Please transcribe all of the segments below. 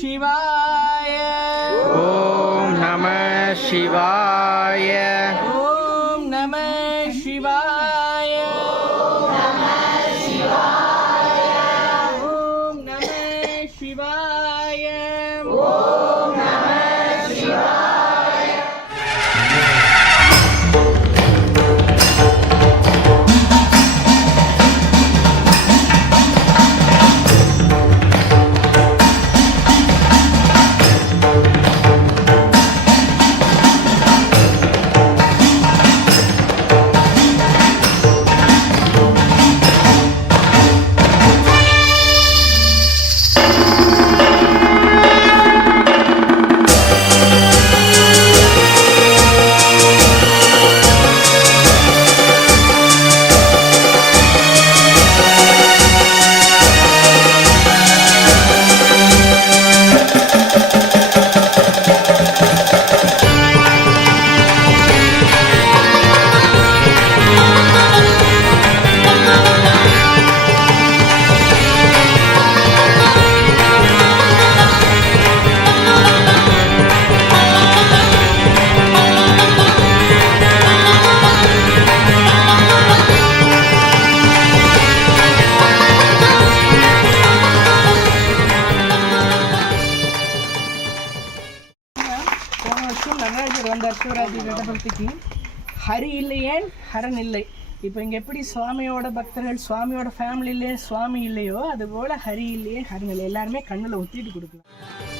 शिवाय ॐ नमः शिवाय ஹரன் இல்லை. இப்போ இங்கே எப்படி சுவாமியோட பக்தர்கள் சுவாமியோட ஃபேமிலியிலே சுவாமி இல்லையோ அதுபோல் ஹரி இல்லையே ஹரன் இல்லை எல்லாருமே கண்ணில் ஒத்திட்டு கொடுக்கலாம்.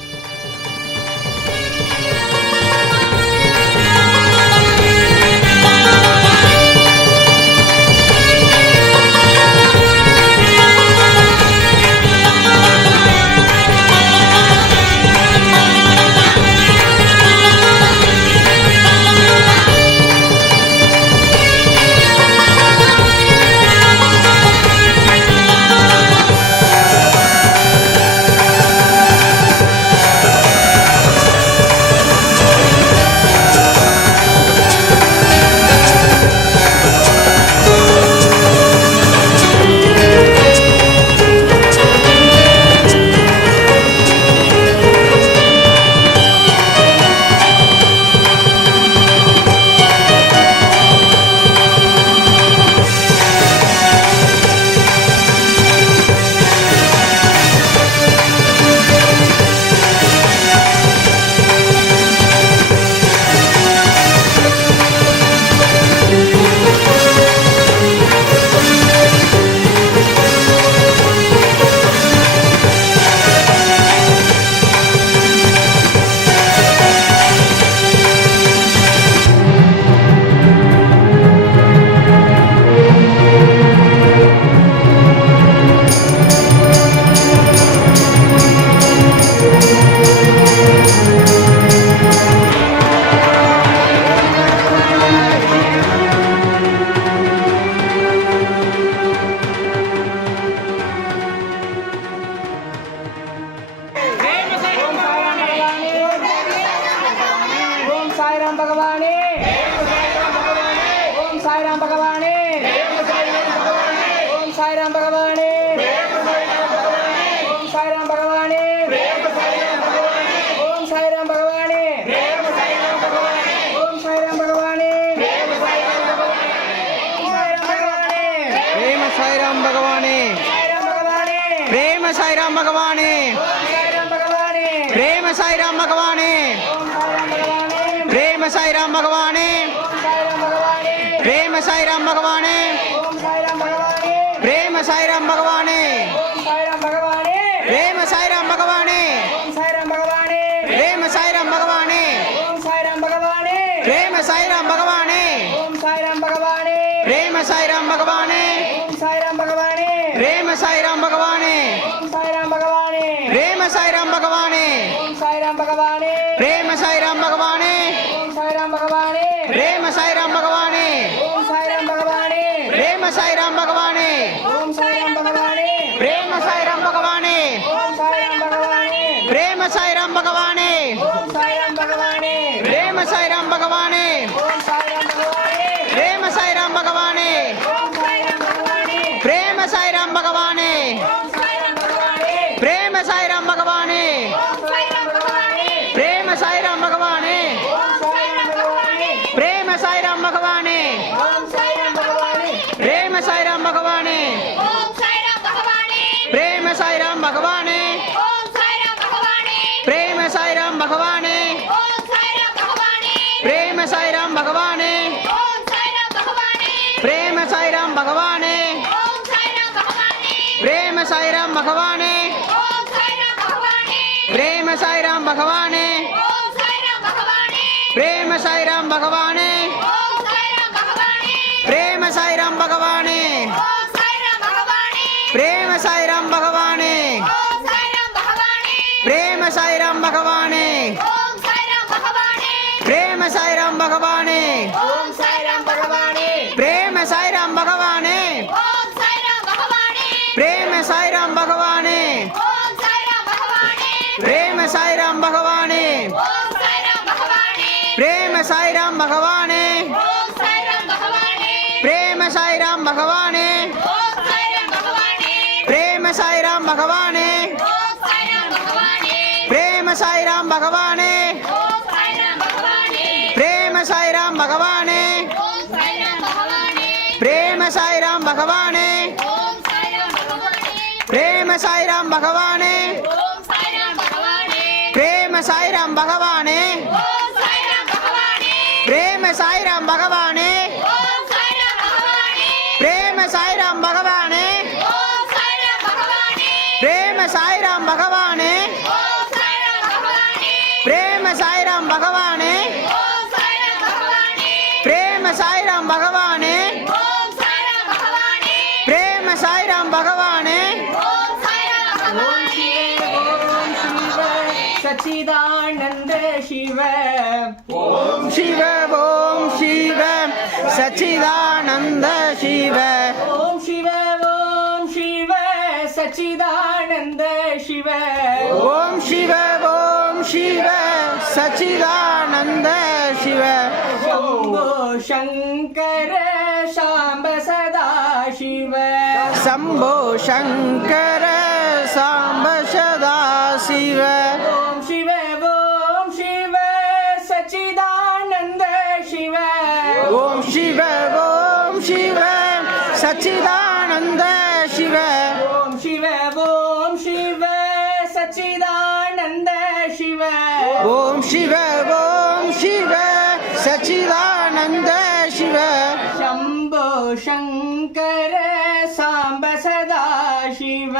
సాయిరాం భగవానే. ప్రేమ సాయిరాం భగవానే. ప్రేమ సాయిరాం భగవానే. ప్రేమ సాయిరాం భగవానే. ప్రేమ సాయిరాం భగవానే. ప్రేమ సాయిరాం భగవానే. ప్రేమ సాయిరాం భగవానే. ভাষায় भगवान। प्रेम साई राम भगवाने। பகவானே பிரேம சாய்ராம் பகவானே. பிரேம சாய்ராம் பகவானே. பிரேம சாய்ராம் பகவானே. பிரேம சாய்ராம் பகவானே. பிரேம சாய்ராம் பகவானே. பிரேம சாய்ராம் பகவானே. பிரேம சாய்ராம் பகவானே. சாய்ராம் பகவானே பிரேம சாய்ராம் பகவானே பிரேம சாய்ராம் பகவானே பிரேம சாய்ராம் பகவானே பிரேம சாய்ராம் பகவானே பிரேம சாய்ராம் பகவானே சச்சிதானந்த சிவ ஓம் சிவ சச்சிதானந்த சிவ. ஓம் சிவ ஓம் சிவ சச்சிதானந்த சிவ. ஓம் சிவ ஓம் சிவ சச்சிதானந்த சிவ. சம்போ சங்கர சாம்ப சதா சிவ. சம்போ சங்கர சாம்ப சதா சிவ. சச்சிதானந்த சிவ. ஓம் சிவ ஓம் சிவ சச்சிதானந்த சிவ. ஓம் சிவ ஓம் சிவ சச்சிதானந்த சிவ. சம்போ சங்கர சாம்ப சதா சிவ.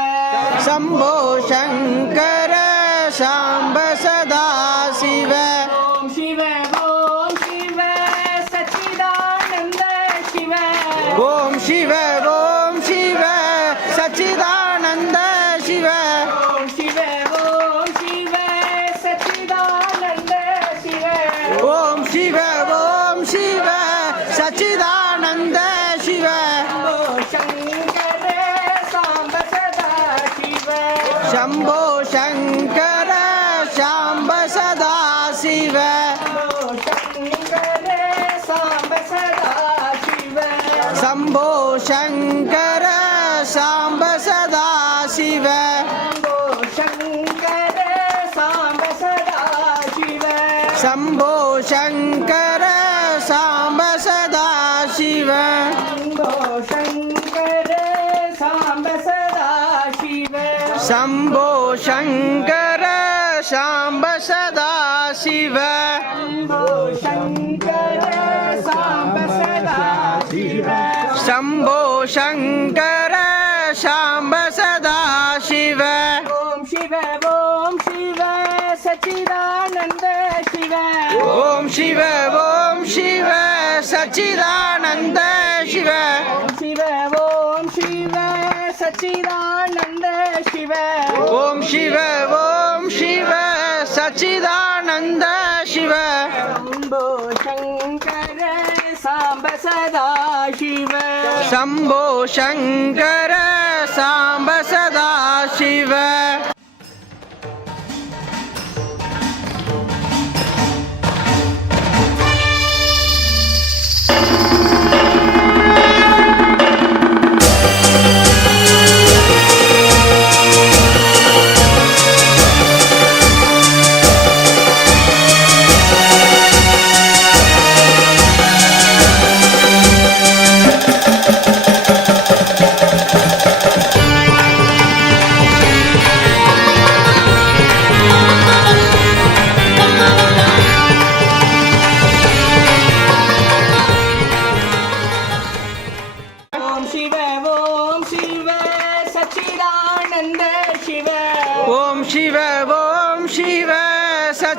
சம்போ சங்கர சாம்ப शम्भो शङ्कर शाम्ब सदा शिव शम्भो शङ्कर शाम्ब सदा शिव शम्भो शङ्कर साम्ब सदा शिव शम्भो शङ्कर शाम्ब सदा शिव शम्भो शङ्कर शाम्ब सदा शिव शम्भो शङ्कर शाम्ब सदा शिव ॐ शिव ॐ शिव सचिदानन्द शिव ॐ शिव ॐ शिव सचिदानन्द शिव शिव ॐ शिव சச்சிதானந்த சிவ. ஓம் சிவ ஓம் சிவ சச்சிதானந்த சிவ. சம்போ சங்கர சாம்ப சதா சிவ. சம்போ சங்கர சாம்ப சதா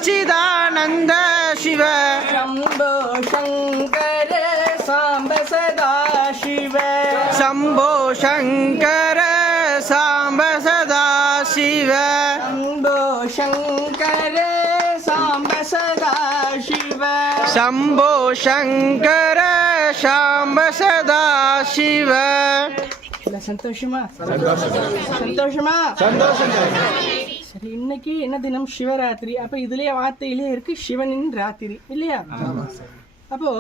सच्चिदानन्द शिव। शम्भो शङ्कर साम्ब सदा शिव। शम्भो शङ्कर साम्ब सदा शिव। शम्भो शङ्कर साम्ब सदा शिव। शम्भो शङ्कर शाम्ब सदा शिव। సంతోషమా संतोष సంతోషంగా சரி இன்னைக்கு என்ன தினம்? சிவராத்திரி. அப்ப இதுலயே வார்த்தையிலே இருக்கு சிவனின் ராத்திரி இல்லையா? அப்போ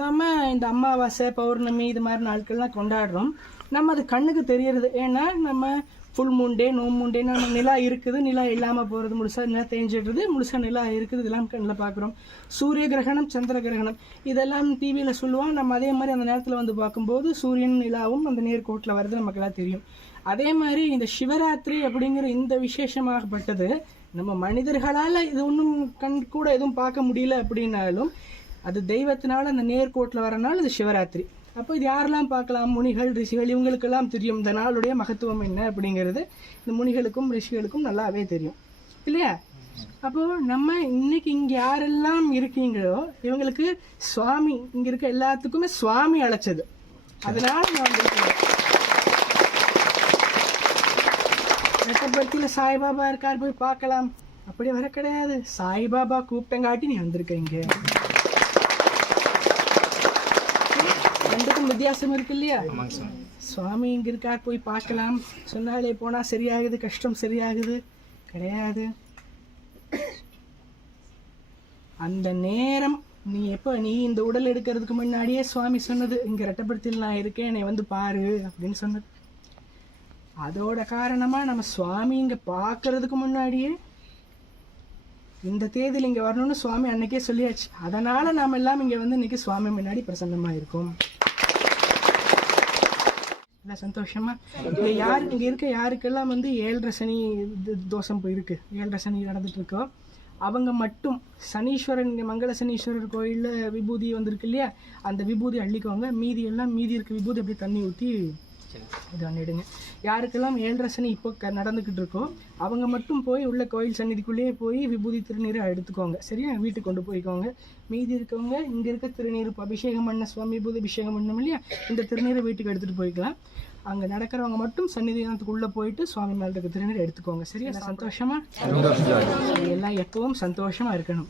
நம்ம இந்த அமாவாசை பௌர்ணமி இது மாதிரி நாட்கள்லாம் கொண்டாடுறோம். நம்ம அது கண்ணுக்கு தெரியறது. ஏன்னா நம்ம full moon day no moon நிலா இருக்குது நிலா இல்லாமல் போகிறது முழுசாக நிலா தேஞ்சிடுறது முழுசாக நிலா இருக்குது இதெல்லாம் கண்ணில் பார்க்குறோம் சூரிய கிரகணம் சந்திர கிரகணம் இதெல்லாம் டிவியில் சொல்லுவோம் நம்ம அதே மாதிரி அந்த நேரத்தில் வந்து பார்க்கும்போது சூரியன் நிலாவும் அந்த நேர்கோட்டில் வர்றது நமக்கெல்லாம் தெரியும். அதே மாதிரி இந்த சிவராத்திரி அப்படிங்கிற இந்த விசேஷமாகப்பட்டது நம்ம மனிதர்களால் இது ஒன்றும் கண் கூட எதுவும் பார்க்க முடியல அப்படின்னாலும் அது தெய்வத்தினால அந்த நேர்கோட்டில் வரனால அது சிவராத்திரி. அப்போ இது யாரெல்லாம் பார்க்கலாம்? முனிகள் ரிஷிகள் இவங்களுக்கெல்லாம் தெரியும். இந்த நாளுடைய மகத்துவம் என்ன அப்படிங்கிறது இந்த முனிகளுக்கும் ரிஷிகளுக்கும் நல்லாவே தெரியும். இல்லையா? அப்போ நம்ம இன்னைக்கு இங்கே யாரெல்லாம் இருக்கீங்களோ இவங்களுக்கு சுவாமி இங்க இருக்க எல்லாத்துக்குமே சுவாமி அழைச்சது. அதனால நான் வந்திருக்கேன் சாய்பாபா இருக்கார் போய் பார்க்கலாம். அப்படி வர கிடையாது. சாய்பாபா கூப்பிட்டங்காட்டி நீ வந்திருக்க இங்கே. வித்தியாசம் இருக்கு இல்லையா? சுவாமி இங்க இருக்கார் போய் பார்க்கலாம். சொன்னாலே போனா சரியாகுது கஷ்டம் சரியாகுது. கிடையாது. அந்த நேரம் நீ எப்போ நீ இந்த உடல் எடுக்கிறதுக்கு முன்னாடியே சுவாமி சொன்னது இங்க ரெட்டப்படுத்தில் நான் இருக்கேன் என்னை வந்து பாரு அப்படின்னு சொன்னது. அதோட காரணமா நம்ம சுவாமி இங்க பார்க்கறதுக்கு முன்னாடியே இந்த தேதியில் இங்க வரணும்னு சுவாமி அன்னைக்கே சொல்லியாச்சு. அதனால நாம எல்லாம் இங்க வந்து இன்னைக்கு சுவாமி முன்னாடி பிரசன்னமா இருக்கோம். இல்லை சந்தோஷமா? இங்க யார் இங்கே இருக்க யாருக்கெல்லாம் வந்து ஏழரை சனி இது தோஷம் போயிருக்கு? ஏழரை சனி நடந்துட்டு இருக்கோ அவங்க மட்டும் சனீஸ்வரன் இங்கே மங்கள சனீஸ்வரர் கோயிலில் விபூதி வந்திருக்கு இல்லையா? அந்த விபூதி அள்ளிக்கோங்க. மீதி எல்லாம் மீதி இருக்க விபூதி அப்படியே தண்ணி ஊற்றி இது பண்ணிடுங்க யாருக்கெல்லாம் ஏழரை சனி இப்போ க நடந்துக்கிட்டு இருக்கோ அவங்க மட்டும் போய் உள்ள கோயில் சந்நிதிக்குள்ளேயே போய் விபூதி திருநீரை எடுத்துக்கோங்க. சரியா? வீட்டுக்கு கொண்டு போய்க்கோங்க. மீதி இருக்கவங்க இங்கே இருக்க திருநீர் இப்போ அபிஷேகம் பண்ண சுவாமி விபூதி அபிஷேகம் பண்ணோம் இல்லையா? இந்த திருநீரை வீட்டுக்கு எடுத்துகிட்டு போய்க்கலாம். அங்கே நடக்கிறவங்க மட்டும் சன்னிதானத்துக்குள்ளே போயிட்டு சுவாமி மேல இருக்க திருநீரை எடுத்துக்கோங்க. சரியா? சந்தோஷமா. எல்லாம் எப்பவும் சந்தோஷமா இருக்கணும்.